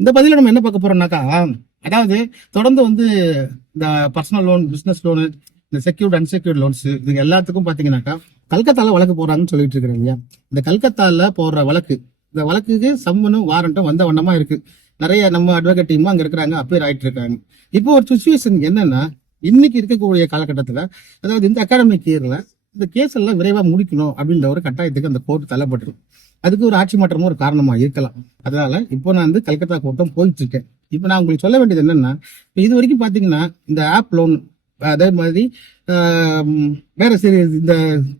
இந்த பதில நம்ம என்ன பார்க்க போறோம்னாக்கா, அதாவது தொடர்ந்து வந்து இந்த பர்சனல் லோன், பிசினஸ் லோனு, இந்த செக்யூர்ட் அன்செக்யூர்ட் லோன்ஸ் இது எல்லாத்துக்கும் பாத்தீங்கன்னாக்கா கல்கத்தால வழக்கு போறாங்கன்னு சொல்லிட்டு இருக்கிறாங்க இல்லையா. இந்த கல்கத்தால போடுற வழக்கு, இந்த வழக்குக்கு சம்மனும் வாரண்ட்டும் வந்த வண்ணமா இருக்கு. நிறைய நம்ம அட்வொகேட் டீம் அங்க இருக்கிறாங்க, அப்பியர் ஆயிட்டு இருக்காங்க. இப்போ ஒரு சுச்சுவேஷன் என்னன்னா, இன்னைக்கு இருக்கக்கூடிய காலகட்டத்துல, அதாவது இந்த அகாடமிக் இயர்ல இந்த கேஸ் எல்லாம் விரைவா முடிக்கணும் அப்படின்ற ஒரு கட்டாயத்துக்கு அந்த கோர்ட் தள்ளப்பட்டிருக்கு. அதுக்கு ஒரு ஆட்சி மாற்றமும் ஒரு காரணமா இருக்கலாம். அதனால இப்போ நான் வந்து கல்கத்தா கோர்ட்டும் போயிட்டு இருக்கேன். இப்போ நான் உங்களுக்கு சொல்ல வேண்டியது என்னன்னா, இது வரைக்கும் பாத்தீங்கன்னா இந்த ஆப் லோன், அதே மாதிரி வேற இந்த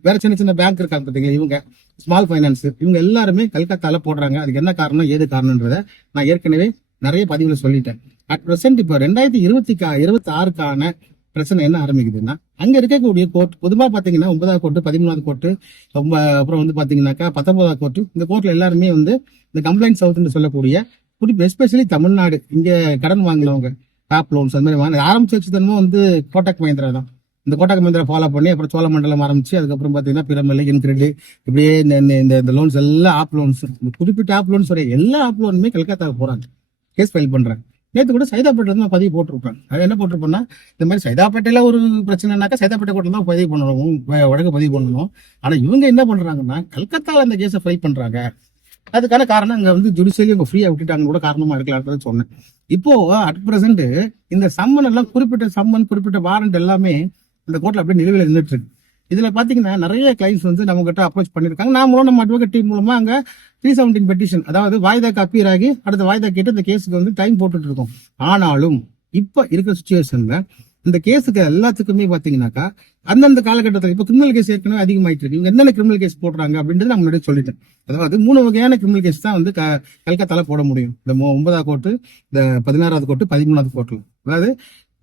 வேற சின்ன சின்ன பேங்க் இருக்காங்க பாத்தீங்களா, இவங்க ஸ்மால் பைனான்ஸ், இவங்க எல்லாருமே கல்கத்தால போடுறாங்க. அதுக்கு என்ன காரணம், ஏது காரணம்ன்றத நான் ஏற்கனவே நிறைய பதிவுல சொல்லிட்டேன். அட் பிரசன்ட் இப்போ 2026க்கான பிரச்சனை என்ன ஆரம்பிக்குதுன்னா, அங்க இருக்கக்கூடிய கோர்ட் பொதுவா பாத்தீங்கன்னா 9வது கோர்ட்டு, 13வது கோர்ட்டு, அப்புறம் வந்து பாத்தீங்கன்னாக்கா 19வது கோர்ட்டு, இந்த கோர்ட்ல எல்லாருமே வந்து இந்த கம்ப்ளைண்ட் சவுத்னு சொல்லக்கூடிய குறிப்பு எஸ்பெஷலி தமிழ்நாடு இங்க கடன் வாங்கினவங்க டாப் லோன்ஸ் அந்த மாதிரி வாங்க ஆரம்பிச்சு வச்சுதனமோ வந்து கோட்டக் மஹிந்திரா தான். இந்த கோட்டக் மஹிந்திரா ஃபாலோ பண்ணி அப்புறம் சோழமண்டலம் ஆரம்பிச்சு அதுக்கப்புறம் பாத்தீங்கன்னா பிரமில், இன்கிரெட், இப்படியே இந்த லோன்ஸ் எல்லாம் ஆப் லோன்ஸ், குறிப்பிட்ட ஆப் லோன்ஸ் எல்லா ஆப் லோனுமே கல்கத்தாவுக்கு போறாங்க, கேஸ் ஃபைல் பண்றாங்க. நேற்று கூட சைதாப்பேட்டில தான் பதிவு போட்டிருப்பேன். அது என்ன போட்டிருப்பேன்னா, இந்த மாதிரி சைதாப்பேட்டையில ஒரு பிரச்சனைனாக்கா சைதாப்பேட்டை கோர்ட்ல தான் பதிவு பண்ணணும், வழக்கு பதிவு பண்ணணும். ஆனா இவங்க என்ன பண்றாங்கன்னா கல்கத்தால அந்த கேஸை ஃபைல் பண்றாங்க. அதுக்கான காரணம் அங்க வந்து ஜுடிஷியலி அவங்க ஃப்ரீயா விட்டுட்டாங்க கூட காரணமா இருக்கலாம் சொன்னேன். இப்போ அட் பிரசன்ட் இந்த சம்மன் எல்லாம் குறிப்பிட்ட வாரண்ட் எல்லாமே இந்த கோர்ட்ல அப்படியே நிலுவையில் இருந்துட்டு இருக்கு. இதுல பாத்தீங்கன்னா நிறைய கிளைண்ட்ஸ் வந்து நம்ம கிட்ட அப்ரோச் பண்ணிருக்காங்க. நாமளும் நம்ம அட்வொகேட் டீம் மூலமா அங்க 317 பெட்டிஷன், அதாவது வாய்தாக்கு அப்பியர் ஆகி அடுத்த வாய்தா கேட்டு இந்த கேஸுக்கு வந்து டைம் போட்டுட்டு இருக்கோம். ஆனாலும் இப்ப இருக்கிற சுச்சுவேஷன்ல இந்த கேஸுக்கு எல்லாத்துக்குமே பாத்தீங்கன்னாக்கா அந்தந்த காலகட்டத்தில் இப்ப கிரிமினல் கேஸ் ஏற்கனவே அதிகமாயிட்டு இருக்கு. இவங்க என்னென்ன கிரிமினல் கேஸ் போடுறாங்க அப்படின்றது நான் முன்னாடி சொல்லிட்டேன். அதாவது 3 வகையான கிரிமினல் கேஸ் தான் வந்து கல்கத்தால போட முடியும். இந்த 9வது கோர்ட்டு, இந்த 16வது கோர்ட்டு, 13வது கோர்ட்ல. அதாவது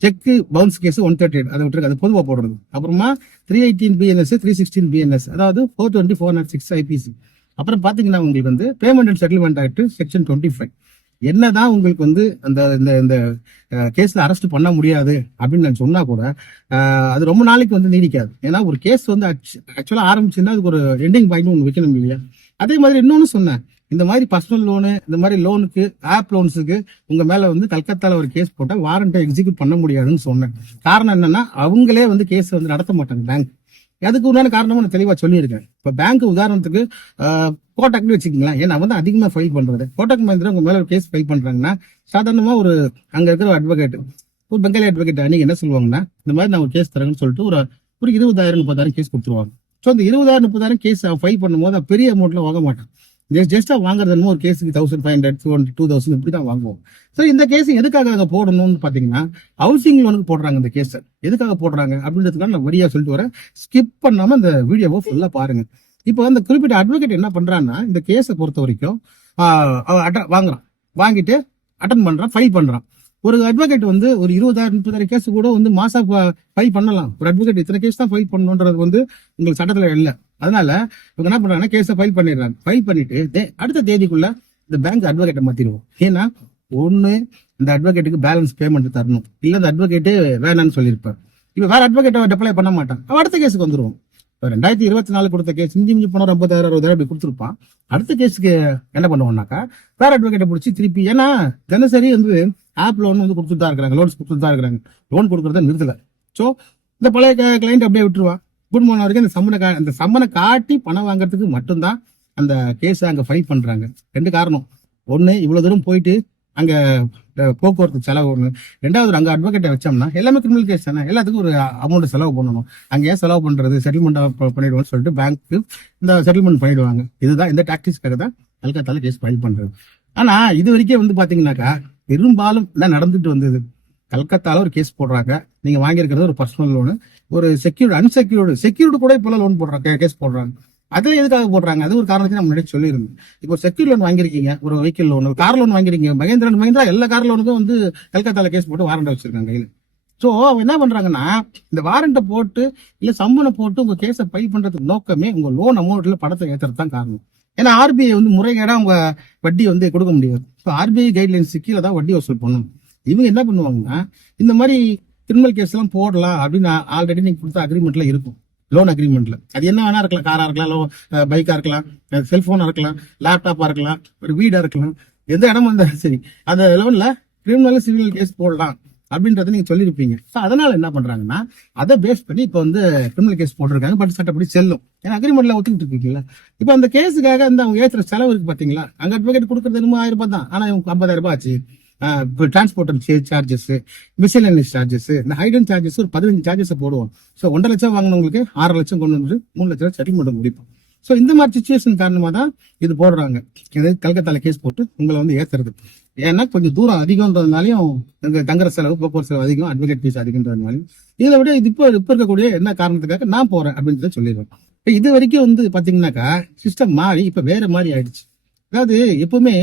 செக் பவுன்ஸ் கேஸ் 138 அதை விட்டுருக்கு, அது பொதுவாக போடுறது. அப்புறமா 318 பிஎன்எஸ், 316 பிஎன்எஸ், அதாவது 420, 406 ஐபிசி. அப்புறம் பாத்தீங்கன்னா உங்களுக்கு வந்து payment and settlement act section 25. என்னதான் உங்களுக்கு வந்து அந்த இந்த கேஸ்ல அரெஸ்ட் பண்ண முடியாது அப்படின்னு நான் சொன்னா கூட அது ரொம்ப நாளைக்கு வந்து நீடிக்காது. ஏன்னா ஒரு கேஸ் வந்து ஆக்சுவலா ஆரம்பிச்சுன்னா அதுக்கு ஒரு எண்டிங் பாயிண்ட் ஒன்று வைக்கணும் இல்லையா. அதே மாதிரி இன்னொன்னு சொன்னேன், இந்த மாதிரி பர்சனல் லோனு, இந்த மாதிரி லோனுக்கு, ஆப் லோன்ஸுக்கு உங்க மேல வந்து கல்கத்தால ஒரு கேஸ் போட்டா வாரண்டை எக்ஸிக்யூட் பண்ண முடியாதுன்னு சொன்னேன். காரணம் என்னன்னா அவங்களே வந்து கேஸ் வந்து நடத்த மாட்டாங்க பேங்க். அதுக்கு உண்டான காரணமும் நான் தெளிவா சொல்லியிருக்கேன். இப்ப பேங்க் உதாரணத்துக்கு கோட்டக்னு வச்சுக்கீங்களேன், ஏன்னா வந்து அதிகமா ஃபைல் பண்றது கோட்டக் மஹிந்திரா உங்க மேல ஒரு கேஸ் ஃபைல் பண்றாங்கன்னா சாதாரணமா ஒரு அங்க இருக்கிற அட்வொகேட், ஒரு பெங்காலி அட்வொகேட் அன்னைக்கு என்ன சொல்லுவாங்கன்னா, இந்த மாதிரி நான் ஒரு கேஸ் தரேன்னு சொல்லிட்டு ஒரு 20,000 30,000 கேஸ் கொடுத்துருவாங்க. ஸோ அந்த 20,000 30,000 கேஸ் ஃபைல் பண்ணும்போது பெரிய அமௌண்ட்ல வாங்க மாட்டான். ஜஸ்டா வாங்குறது ஒரு கேஸுக்கு 1,500 2,000 இப்படி தான் வாங்குவோம். ஸோ இந்த கேஸ் எதுக்காக அங்க போடணும்னு பாத்தீங்கன்னா ஹவுசிங் லோனுக்கு போடுறாங்க. இந்த கேஸ் எதுக்காக போடுறாங்க அப்படின்றதுக்காக நான் வரியா சொல்லிட்டு வரேன். ஸ்கிப் பண்ணாம இந்த வீடியோவை ஃபுல்லா பாருங்க. இப்போ அந்த குறிப்பிட்ட அட்வொகேட் என்ன பண்றான்னா, இந்த கேஸை பொறுத்த வரைக்கும் வாங்குறான், வாங்கிட்டு அட்டன் பண்றான், ஃபைல் பண்றான். ஒரு அட்வொகேட் வந்து ஒரு 20,000 30,000 கேஸ் கூட வந்து மாசா ஃபைல் பண்ணலாம். ஒரு அட்வொகேட் இத்தனை கேஸ் தான் ஃபைல் பண்ணணுன்றது வந்து உங்களுக்கு சட்டத்துல இல்லை. அதனால இவங்க என்ன பண்றாங்கன்னா கேஸை ஃபைல் பண்ணிடுறாங்க. ஃபைல் பண்ணிட்டு அடுத்த தேதிக்குள்ள இந்த பேங்க் அட்வொகேட்டை மாத்திடுவோம். ஏன்னா ஒண்ணு இந்த அட்வொகேட்டுக்கு பேலன்ஸ் பேமெண்ட் தரணும், இல்ல இந்த அட்வொகேட்டே வேணான்னு சொல்லியிருப்பார். இப்ப வேற அட்வொகேட்டை அப்ளை பண்ண மாட்டான், அடுத்த கேஸுக்கு வந்துருவோம். 2024 கொடுத்த கேஸ் இஞ்சி போனா 50,000 60,000 அப்படி கொடுத்துருப்பான். அடுத்த கேஸுக்கு என்ன பண்ணுவோம்னாக்கா வேற அட்வொகேட்டை பிடிச்சி திருப்பி, ஏன்னா தினசரி வந்து ஆப் லோன் வந்து கொடுத்துட்டு தான் இருக்கிறாங்க, லோன்ஸ் கொடுத்துட்டு தான் இருக்கிறாங்க, லோன் கொடுக்கறத நிறுத்தல. ஸோ இந்த பழைய கிளைண்ட் அப்படியே விட்டுருவான். குடும்பம் வரைக்கும் அந்த சம்மனை காட்டி பணம் வாங்குறதுக்கு மட்டும்தான் அந்த கேஸை அங்க ஃபைல் பண்றாங்க. 2 காரணம். ஒண்ணு, இவ்வளவு தூரம் போயிட்டு அங்க போக்குவரத்து செலவு ஒண்ணு. 2வது, அங்க அட்வொகேட்டை வச்சோம்னா எல்லாமே கிரிமினல் கேஸ் தானே, எல்லாத்துக்கும் ஒரு அமௌண்ட் செலவு பண்ணணும். அங்க ஏன் செலவு பண்றது, செட்டில்மெண்ட் பண்ணிடுவோம்னு சொல்லிட்டு பேங்க்கு இந்த செட்டில்மெண்ட் பண்ணிடுவாங்க. இதுதான் இந்த டாக்டிக்ஸ்க்காக தான் கல்கத்தால கேஸ் ஃபைல் பண்றது. ஆனா இது வரைக்கும் வந்து பாத்தீங்கன்னாக்கா பெரும்பாலும் என்ன நடந்துட்டு வந்தது, கல்கத்தால ஒரு கேஸ் போடுறாங்க, நீங்க வாங்கியிருக்கிறது ஒரு பர்சனல் லோனு, ஒரு செக்யூர்டு கூட இப்ப லோன் போடுறாங்க, கேஸ் போடுறாங்க. அதுல எதுக்காக போடுறாங்க, அது ஒரு காரணத்தை நான் முன்னாடி சொல்லியிருந்தேன். இப்போ செக்யூர் லோன் வாங்கிருக்கீங்க, ஒரு வெஹிக்கிள் லோன், கார் லோன் வாங்கிருக்கீங்க, மஹிந்திரா எல்லா கார் லோனுக்கும் வந்து கல்கத்தால கேஸ் போட்டு வாரண்ட் வச்சிருக்காங்க கையில. சோ அவங்க என்ன பண்றாங்கன்னா, இந்த வாரண்ட்டை போட்டு இல்ல சம்மனை போட்டு உங்க கேஸை ஃபைல் பண்றதுக்கு நோக்கமே உங்க லோன் அமௌண்ட்ல பணத்தை ஏத்துறது தான் காரணம். ஏன்னா ஆர்பிஐ வந்து முறைகேடா உங்க வட்டி வந்து கொடுக்க முடியாது. ஆர்பிஐ கைட்லைன்ஸ் கீழே தான் வட்டி வசூல் பண்ணணும். இவங்க என்ன பண்ணுவாங்கன்னா, இந்த மாதிரி கிரிமினல் கேஸ் எல்லாம் போடலாம் அப்படின்னு ஆல்ரெடி நீங்க கொடுத்த அக்ரிமெண்ட்ல இருக்கும், லோன் அக்ரிமெண்ட்ல. அது என்ன வேணா இருக்கலாம், காரா இருக்கலாம், பைக்கா இருக்கலாம், செல்போனா இருக்கலாம், லேப்டாப்பா இருக்கலாம், ஒரு வீடா இருக்கலாம், எந்த இடமா இருந்தாலும் சரி அந்த லெவல்ல கிரிமினல் சிவில் கேஸ் போடலாம் அப்படின்றத நீங்க சொல்லியிருப்பீங்க. ஸோ அதனால என்ன பண்றாங்கன்னா அதை பேஸ் பண்ணி இப்போ வந்து கிரிமினல் கேஸ் போட்டிருக்காங்க. பட் சட்டப்படி செல்லும், ஏன்னா அக்ரிமெண்ட்ல ஒத்துக்கிட்டு இருக்கீங்களா. இப்போ அந்த கேஸுக்காக அந்த அவங்க ஏற்றுற செலவு இருக்கு பாத்தீங்களா, அங்க அட்வொகேட் கொடுக்கறது என்னமோ 1000 ரூபாய் தான், ஆனா இவங்க 50,000 ரூபாய் ஆச்சு. டிரான்ஸ்போர்ட் சார்ஜஸ், மிஸ்செலேனியஸ் சார்ஜஸ், இந்த ஹைடன் சார்ஜஸ் ஒரு 15 சார்ஜஸ் போடுவோம். ஸோ 1.5 லட்சம் வாங்கினவங்களுக்கு 6 லட்சம் கொண்டு வந்து 3 லட்சம் செட்டில்மெண்ட் முடிப்போம். ஸோ இந்த மாதிரி சுச்சுவேஷன் காரணமா தான் இது போடுறாங்க. கல்கத்தால கேஸ் போட்டு உங்களை வந்து ஏத்துறது. ஏன்னா கொஞ்சம் தூரம் அதிகம்ன்றதுனாலையும் தங்குற செலவு, போக்குவரத்து செலவு அதிகம், அட்வொகேட் ஃபீஸ் அதிகம்ன்றதுனாலையும் இதை விட இது இப்போ இருக்கக்கூடிய என்ன காரணத்துக்காக நான் போறேன் அப்படின்னு சொல்லிடுவேன். இப்போ இது வரைக்கும் வந்து பாத்தீங்கன்னாக்கா சிஸ்டம் மாறி இப்ப வேற மாதிரி ஆயிடுச்சு. அதாவது எப்பவுமே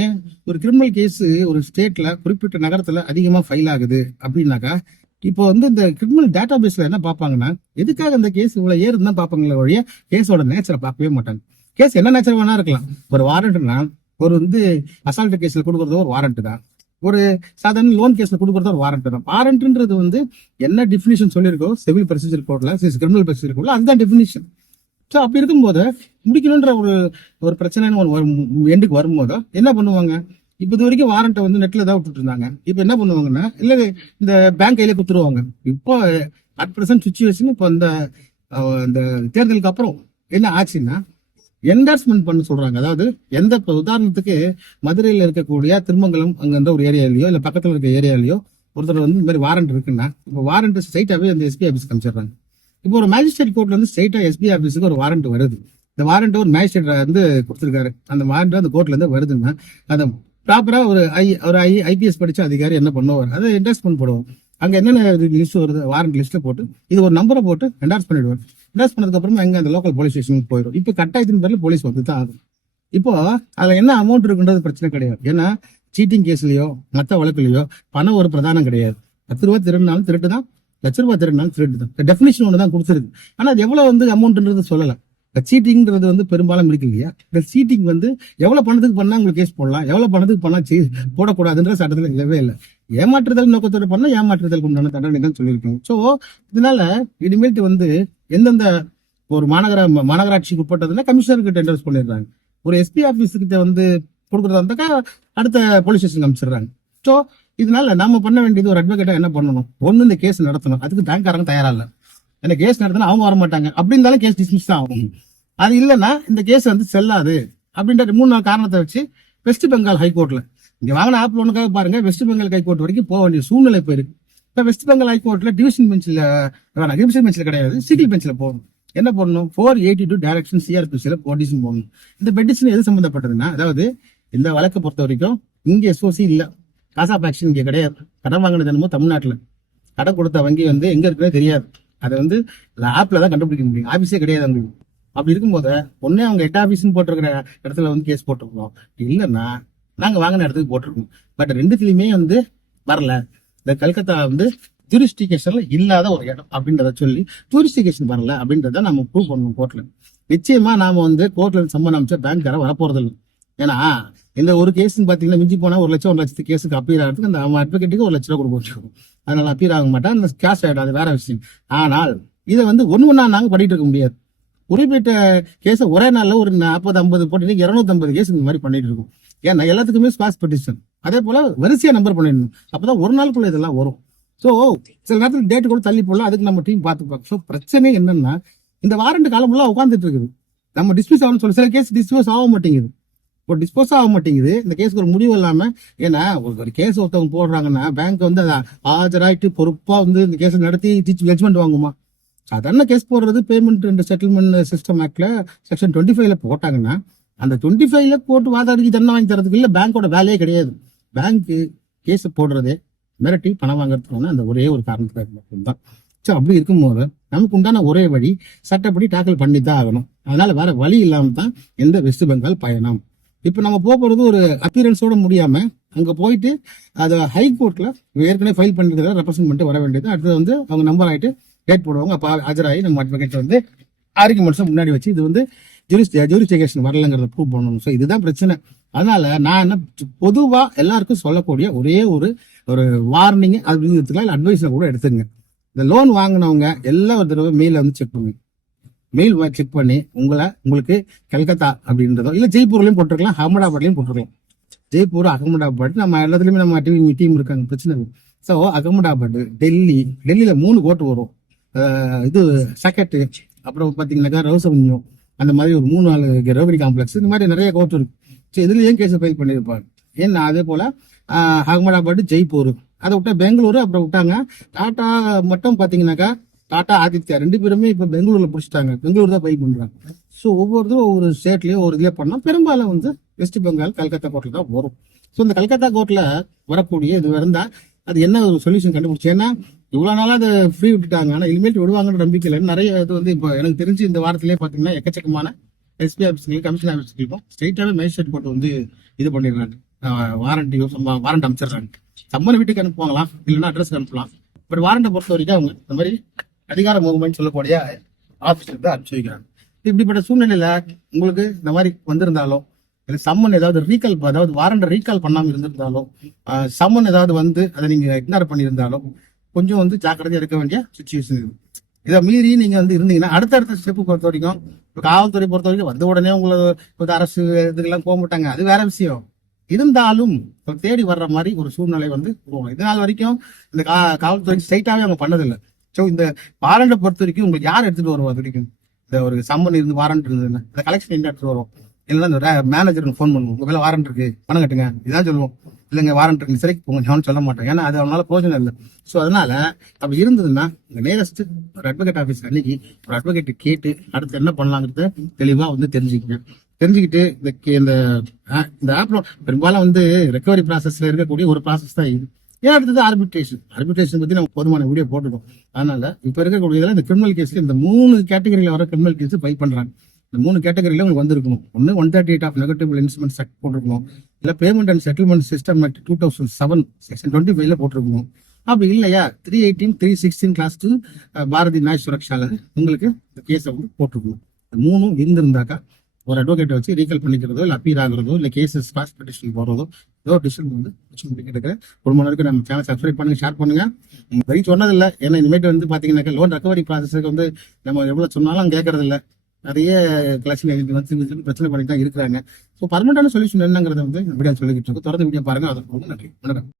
ஒரு கிரிமினல் கேஸ் ஒரு ஸ்டேட்ல குறிப்பிட்ட நகரத்துல அதிகமா ஃபைல் ஆகுது அப்படின்னாக்கா இப்போ வந்து இந்த கிரிமினல் டேட்டா பேஸ்ல என்ன பார்ப்பாங்கன்னா எதுக்காக இந்த கேஸ் இவ்வளவு ஏறுன்னு தான் பார்ப்பாங்களே ஒழிய கேஸோட நேச்சரை பார்க்கவே மாட்டாங்க. கேஸ் என்ன நேச்சர் வேணா இருக்கலாம். ஒரு வாரண்ட்னா ஒரு வந்து அசால்ட் கேஸ்ல கொடுக்கறது ஒரு வாரண்ட் தான், ஒரு சாதாரண லோன் கேஸ்ல கொடுக்கறது ஒரு வாரண்ட் தான். வாரண்ட்ன்றது வந்து என்ன டெஃபினிஷன் சொல்லியிருக்கோ சிவில் ப்ரொசீஜர் கோட்ல, கிரிமினல் ப்ரொசீஜர் கோட்ல அதுதான் டெஃபினிஷன். ஸோ அப்படி இருக்கும்போது முடிக்கணுன்ற ஒரு பிரச்சனைன்னு ஒரு எண்டுக்கு வரும்போது என்ன பண்ணுவாங்க, இப்போ இது வரைக்கும் வாரண்ட்டை வந்து நெட்ல தான் விட்டுட்டு இருந்தாங்க. இப்போ என்ன பண்ணுவாங்கன்னா இல்ல இந்த பேங்க் கையில குத்துருவாங்க. இப்போ அட் பிரசன்ட் சுச்சுவேஷன் இப்போ இந்த தேர்தலுக்கு அப்புறம் என்ன ஆச்சுன்னா என்டார்ஸ்மெண்ட் பண்ண சொல்றாங்க. அதாவது எந்த உதாரணத்துக்கு மதுரையில் இருக்கக்கூடிய திருமங்கலம் அங்க ஒரு ஏரியாலயோ இல்ல பக்கத்துல இருக்க ஏரியாலயோ ஒருத்தர் வந்து இந்த மாதிரி வாரண்ட் இருக்குன்னா இப்போ வாரண்ட் ஸ்ட்ரைட்டாவே அந்த எஸ்பி ஆஃபீஸ் காமிச்சிடுறாங்க. இப்போ ஒரு மேஜிஸ்ட்ரேட் கோர்ட்ல இருந்து ஸ்ட்ரைட்டா எஸ்பி ஆஃபீஸுக்கு ஒரு வாரண்ட் வருது. இந்த வாரண்ட் ஒரு மேஜிஸ்ட்ரேட் வந்து கொடுத்துருக்காரு. அந்த வாரண்ட் அந்த கோர்ட்ல இருந்து வருதுன்னா அதை ப்ராப்பரா ஒரு ஐபிஎஸ் படிச்ச அதிகாரி என்ன பண்ணுவார், அதை என்டார்ஸ்மெண்ட் போடுவோம். அங்க என்னென்ன லிஸ்ட் வருது வாரண்ட் லிஸ்ட்ல போட்டு இது ஒரு நம்பரை போட்டு என்டார்ஸ் பண்ணிடுவார். என்டார்ஸ் பண்ணதுக்கு அப்புறமா எங்க அந்த லோக்கல் போலீஸ் ஸ்டேஷனுக்கு போயிடும். இப்போ கட்டாயத்தின் பேர்ல போலீஸ் வந்து தான் ஆகும். இப்போ அதுல என்ன அமௌண்ட் இருக்குன்றது பிரச்சனை கிடையாது. ஏன்னா சீட்டிங் கேஸ்லயோ மற்ற வழக்குலயோ பணம் ஒரு பிரதானம் கிடையாது. 10 ரூபாய் திருடினாலும் திருட்டு தான், லட்ச ரூபாய் திருடினாலும் திருட்டு தான். டெஃபினிஷன் ஒன்று தான் கொடுத்துருக்கு. ஆனா அது எவ்வளவு வந்து அமௌண்ட்ன்றது சொல்லலாம். சீட்டிங்கிறது வந்து பெரும்பாலும் இருக்கு இல்லையா. இந்த சீட்டிங் வந்து எவ்வளவு பணத்துக்கு பண்ணா உங்களுக்கு கேஸ் போடலாம், எவ்வளவு பணத்துக்கு பண்ணா போடக்கூடாதுன்ற சட்டத்துல இல்லவே இல்லை. ஏமாற்றுதல் நோக்கத்தோட பண்ணா ஏமாற்றுதல் உண்டான தண்டனை தான் சொல்லியிருக்காங்க. ஸோ இதனால இனிமேட்டு வந்து எந்தெந்த ஒரு மாநகராட்சிக்கு உட்பட்டதுன்னா கமிஷனருக்கு டெண்டர்ஸ் பண்ணிடுறாங்க. ஒரு எஸ்பி ஆபீஸ் கிட்ட வந்து கொடுக்குறதா இருந்தாக்கா அடுத்த போலீஸ் ஸ்டேஷன் அமைச்சிடுறாங்க. ஸோ இதனால நாம பண்ண வேண்டியது ஒரு அட்வொகேட்டா என்ன பண்ணணும், ஒண்ணு இந்த கேஸ் நடத்தணும். அதுக்கு பேங்க்காரங்க தயாரா இல்லை. ஏன்னா கேஸ் நடத்தினா அவங்க வர மாட்டாங்க. அப்படி இருந்தாலும் கேஸ் டிஸ்மிஸ் தான் ஆகும். அது இல்லைன்னா இந்த கேஸ் வந்து செல்லாது அப்படின்ற 3-4 காரணத்தை வச்சு வெஸ்ட் பெங்கால் ஹைகோர்ட்ல இங்க வாங்கின ஆப் லோனுக்காக பாருங்க வெஸ்ட் பெங்கால் ஹைகோர்ட் வரைக்கும் போக வேண்டிய சூழ்நிலை போயிருக்கு. இப்ப வெஸ்ட் பெங்கால் ஹைகோர்ட்ல டிவிஷன் பெஞ்சில் கிடையாது, சிங்கிள் பெஞ்சில் போகணும். என்ன பண்ணணும், 482 டைரக்ஷன் சிஆர்பிசியில பெட்டிஷன் போகணும். இந்த பெட்டிஷன் எது சம்பந்தப்பட்டதுன்னா, அதாவது இந்த வழக்கை பொறுத்த வரைக்கும் இங்க எஸ்ஓசி இல்ல, காசா ஆக்ஷன் இங்க கிடையாது. கடன் வாங்கினது என்னமோ தமிழ்நாட்டுல, கடன் கொடுத்த வங்கி வந்து எங்க இருக்குன்னே தெரியாது. அதை வந்து ஆப்ல தான் கண்டுபிடிக்க முடியும், ஆபீஸே கிடையாது அவங்களுக்கு. அப்படி இருக்கும்போது ஒன்னே அவங்க ஹெட் ஆபீஸ்ன்னு போட்டிருக்கிற இடத்துல வந்து கேஸ் போட்டிருக்கோம், இல்லைன்னா நாங்க வாங்கின இடத்துக்கு போட்டிருக்கோம். பட் ரெண்டுத்துலயுமே வந்து வரல. இந்த கல்கத்தா வந்து ஜூரிஸ்டிகேஷன்ல இல்லாத ஒரு இடம் அப்படின்றத சொல்லி ஜூரிஸ்டிகேஷன் வரல அப்படின்றத நம்ம ப்ரூவ் பண்ணணும் கோர்ட்ல. நிச்சயமா நாம வந்து கோர்ட்ல சம்மன் அமைச்சா பேங்க்கார வரப்போறது இல்லை. ஏன்னா இந்த ஒரு கேஸ் பாத்தீங்கன்னா மிஞ்சி போனா 1 லட்சம் 1 லட்சத்து கேஸுக்கு அப்பீர் ஆகிறதுக்கு அந்த அட்வொகேட்டுக்கு 1 லட்ச ரூபா கொடுக்க வச்சிருக்கோம். அதனால அப்பீர் ஆக மாட்டா, அந்த கேஷ் ஆயிடும், அது வேற விஷயம். ஆனால் இதை வந்து ஒண்ணா நாங்க பண்ணிட்டு இருக்க முடியாது. குறிப்பிட்ட கேஸ ஒரே நாள்ல ஒரு 40-50 போட்டு 250 கேஸ் இந்த மாதிரி பண்ணிட்டு இருக்கோம். ஏன்னா எல்லாத்துக்குமே ஸ்பாஸ் பெட்டிஷன், அதே போல வரிசையா நம்பர் பண்ணிடணும். அப்பதான் ஒரு நாளுக்குள்ள இதெல்லாம் வரும். ஸோ சில நேரத்தில் டேட் கூட தள்ளி போடலாம், அதுக்கு நம்ம டீம் பார்த்துப்பாங்க. ஸோ பிரச்சனை என்னன்னா இந்த வாரண்ட் காலமெல்லாம் உட்காந்துட்டு இருக்குது. நம்ம டிஸ்மிஸ் ஆகணும்னு சொல்லி சில கேஸ் டிஸ்மிஸ் ஆக மாட்டேங்குது, இப்போ டிஸ்போஸ் ஆக மாட்டேங்குது. இந்த கேஸுக்கு ஒரு முடிவு இல்லாம, ஏன்னா ஒரு கேஸ் ஒருத்தவங்க போடுறாங்கன்னா பேங்க் வந்து அதை ஆஜராயிட்டு பொறுப்பா வந்து இந்த கேஸை நடத்தி ஜட்ஜ்மெண்ட் வாங்குமா. சாதாரண கேஸ் போடுறது பேமெண்ட் அண்ட் செட்டில்மெண்ட் சிஸ்டம் ஆக்ட்ல செக்ஷன் 25ல போட்டாங்கன்னா அந்த 25ல போட்டு வாதாடிக்கு தண்டனை வாங்கி தரதுக்கு இல்ல பேங்கோட வேலையே கிடையாது. பேங்க் கேஸ் போடுறதே மிரட்டி பணம் வாங்குறதுக்கு அந்த ஒரே ஒரு காரணத்துக்காக மட்டும்தான். ஸோ அப்படி இருக்கும்போது நமக்கு உண்டான ஒரே வழி சட்டப்படி டாக்கல் பண்ணி தான் ஆகணும். அதனால வேற வழி இல்லாம தான் எந்த வெஸ்ட் பெங்கால் பயணம். இப்ப நம்ம போறது ஒரு அப்பியரன்ஸோட முடியாம அங்க போயிட்டு அதை ஹைகோர்ட்ல ஏற்கனவே ஃபைல் பண்ணிட்டு ரெப்ரசென்ட் பண்ணிட்டு வர வேண்டியது. அடுத்தது வந்து அவங்க நம்பர் ஆயிட்டு டேட் போடுவாங்க. அப்ப ஆஜராகி நம்ம அட்வொகேட் வந்து ஆர்குமெண்ட்ஸ் முன்னாடி வச்சு இது வந்து ஜூரிஸ்டிகேஷன் வரலங்கிறத ப்ரூவ் பண்ணணும். ஸோ இதுதான் பிரச்சனை. அதனால நான் என்ன பொதுவா எல்லாருக்கும் சொல்லக்கூடிய ஒரே ஒரு வார்னிங் அப்படிங்கிறதுக்குலாம் இல்லை அட்வைஸை கூட எடுத்துங்க. இந்த லோன் வாங்கினவங்க எல்லா ஒரு தடவை மெயில வந்து செக் பண்ணுங்க. மெயில் செக் பண்ணி உங்களுக்கு கல்கத்தா அப்படின்றதோ இல்லை ஜெய்ப்பூர்லையும் போட்டிருக்கலாம், அகமதாபாத்லையும் போட்டிருக்கலாம். ஜெய்ப்பூர், அகமதாபாத், நம்ம எல்லாத்துலயுமே நம்ம டீம் இருக்காங்க, பிரச்சனை இல்லை. ஸோ அகமதாபாத், டெல்லியில 3 கோர்ட் வரும். இது சக்கெட்டு, அப்புறம் பார்த்தீங்கன்னாக்கா ரவுசவன்யூ, அந்த மாதிரி ஒரு 3-4 ரெவன்யூ காம்ப்ளெக்ஸ், இந்த மாதிரி நிறைய கோர்ட் இருக்கு. ஸோ இதுலயும் கேஸ் ஃபைல் பண்ணியிருப்பாங்க. ஏன்னா அதே போல அகமதாபாத், ஜெய்ப்பூர், அதை விட்டா பெங்களூரு, அப்புறம் விட்டாங்க டாடா மட்டும் பார்த்தீங்கன்னாக்கா டாடா ஆதித்யா 2 பேருமே இப்போ பெங்களூர்ல பிடிச்சிட்டாங்க. பெங்களூர் தான் ஃபைல் பண்றாங்க. ஸோ ஒவ்வொருத்தரும் ஒவ்வொரு ஸ்டேட்லயும் ஒரு இதுல பண்ணா பெரும்பாலும் வந்து வெஸ்ட் பெங்கால் கல்கத்தா கோர்ட்ல தான் வரும். ஸோ இந்த கல்கத்தா கோர்ட்ல வரக்கூடிய இது இருந்தா அது என்ன ஒரு சொல்யூஷன் கண்டுபிடிச்சு. ஏன்னா இவ்வளவு நாளா அதை ஃப்ரீ விட்டுட்டாங்க, ஆனா இனிமேல் விடுவாங்கன்ற நம்பிக்கை இல்லை. நிறைய இது வந்து இப்போ எனக்கு தெரிஞ்சு இந்த வாரத்திலேயே பாத்தீங்கன்னா எக்கச்சக்கமான எஸ்பி ஆஃபீஸ்களுக்கும் கமிஷன் ஆஃபீஸ்களுக்கும் ஸ்ட்ரெயிட்டாவே மேஜிஸ்ட்ரேட் கோர்ட் வந்து இது பண்ணிடுறாங்க, வாரண்ட் அமைச்சிடுறாங்க. சம்மனை வீட்டுக்கு அனுப்புவாங்களாம், இல்லைன்னா அட்ரஸ்க்கு அனுப்பலாம். பட் வாரண்டை பொறுத்த வரைக்கும் அவங்க இந்த மாதிரி அதிகார மூவ்மெண்ட் சொல்லக்கூடிய ஆஃபீஸருக்கு தான் அனுப்பிச்சு வைக்கிறாங்க. இப்படிப்பட்ட சூழ்நிலையில உங்களுக்கு இந்த மாதிரி வந்திருந்தாலும், இல்லை சம்மன் ஏதாவது ரீகால், அதாவது வாரண்டை ரீகால் பண்ணாம இருந்திருந்தாலும், சம்மன் ஏதாவது வந்து அதை நீங்க இக்னோர் பண்ணியிருந்தாலும் கொஞ்சம் வந்து ஜாக்கிரதையா இருக்க வேண்டிய சுச்சுவேஷன் இது. இதை மீறி நீங்க வந்து இருந்தீங்கன்னா அடுத்தடுத்த ஸ்டெப்பு பொறுத்த வரைக்கும், இப்போ காவல்துறை பொறுத்த வரைக்கும் வந்த உடனே உங்களை அரசு இதுக்கெல்லாம் போக மாட்டாங்க, அது வேற விஷயம். இருந்தாலும் தேடி வர்ற மாதிரி ஒரு சூழ்நிலை வந்து போகும். இதனால் வரைக்கும் இந்த காவல்துறை ஸ்ட்ரைட்டாவே அவங்க பண்ணதில்லை. ஸோ இந்த வாரண்டை பொறுத்த வரைக்கும் உங்களுக்கு யார் எடுத்துட்டு வருவா? அது வரைக்கும் இந்த ஒரு சம்மன் இருந்து வாரண்ட் இருந்ததுன்னா இந்த கலெக்ஷன் என்ன எடுத்துட்டு வரும்? இல்லைன்னா இந்த மேனேஜருக்கு ஃபோன் பண்ணுவோம், உங்க மேல வாரண்ட் இருக்கு, பணம் கட்டுங்க, இதான் சொல்லுவோம். இல்லைங்க வாரண்ட் இருக்கு, சிறைக்கு போங்க, நான் சொல்ல மாட்டேன். ஏன்னா அது அவனால பிரயோஜனம் இல்லை. ஸோ அதனால அப்படி இருந்ததுன்னா இந்த நேரஸ்ட் ஒரு அட்வொகேட் ஆஃபீஸ் அன்னைக்கு ஒரு அட்வொகேட் கேட்டு அடுத்து என்ன பண்ணலாங்கிறத தெளிவா வந்து தெரிஞ்சுக்கிட்டு இந்த ஆப்ல பெரும்பாலும் வந்து ரெக்கவரி ப்ராசஸ்ல இருக்கக்கூடிய ஒரு ப்ராசஸ் தான் இது. ஏன் அடுத்தது ஆர்பிட்ரேஷன் பத்தி நம்ம போதுமான வீடியோ போட்டுருக்கோம். அதனால இப்ப இருக்கக்கூடிய இதெல்லாம் இந்த கிரிமினல் கேஸ்ல இந்த 3 கேட்டகரியில வர கிரிமினல் கேஸ் ஃபைல் பண்றாங்க. இந்த 3 கேட்டகரியில உங்களுக்கு வந்திருக்கணும். ஒன்னு 138 ஆஃப் நெகட்டிவ் இன்ஸ்ட்ருமெண்ட்ஸ் ஆக்ட் போட்டிருக்கணும், இல்ல payment and settlement system act 2007 section 25ல போட்டிருக்கணும். அப்படி இல்லையா 318, 316 கிளாஸ் 2 பாரதி நாய் சுரக்ஷால உங்களுக்கு இந்த கேஸை வந்து போட்டிருக்கணும். 3 இருந்திருந்தாக்கா ஒரு அட்வொகேட்டை வச்சு ரீகால் பண்ணிக்கிறதோ, இல்லை அப்பீல் ஆகுறதோ, இல்லை கேசஸ் பாஸ் பெட்டிஷன் போடுறதோ, ஏதோ டிசிஷன் வந்து கேட்டுக்கிறேன். ஒரு மணி நேரத்துக்கு நம்ம சேனல் சப்ஸ்கிரைப் பண்ணுங்க, ஷேர் பண்ணுங்க. வரி சொன்னதில்லை, ஏன்னா இனிமேட்டு வந்து பாத்தீங்கன்னாக்கா லோன் ரெக்கவரி ப்ராசஸுக்கு வந்து நம்ம எவ்வளவு சொன்னாலும் கேட்கறது இல்லை. நிறைய கலெக்ஷன் வந்து பிரச்சனை பண்ணிட்டு தான் இருக்கிறாங்க. ஸோ பர்மனண்டான சொல்யூஷன் என்னங்கிறத வந்து வீடியோ சொல்லிக்கிட்டு இருக்கோம். தொடர்ந்து வீடியோ பாருங்க. அதற்கு நன்றி. வணக்கம்.